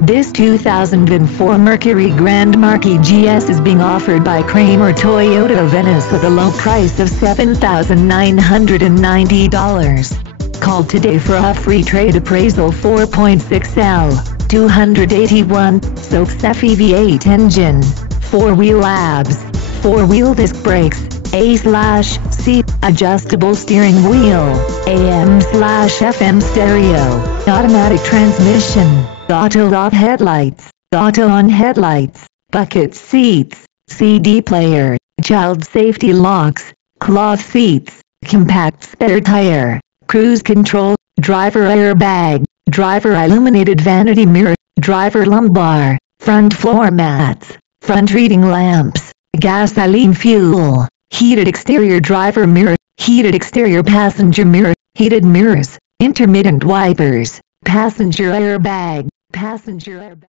This 2004 Mercury Grand Marquis GS is being offered by Kramer Toyota of Venice at a low price of $7,990. Call today for a free trade appraisal. 4.6L, 281, SOX FE V8 engine, 4-wheel ABS, 4-wheel disc brakes, A/C, adjustable steering wheel, AM/FM stereo, automatic transmission, auto-off headlights, auto-on headlights, bucket seats, CD player, child safety locks, cloth seats, compact spare tire, cruise control, driver airbag, driver illuminated vanity mirror, driver lumbar, front floor mats, front reading lamps, gasoline fuel, heated exterior driver mirror, heated exterior passenger mirror, heated mirrors, intermittent wipers, passenger airbag.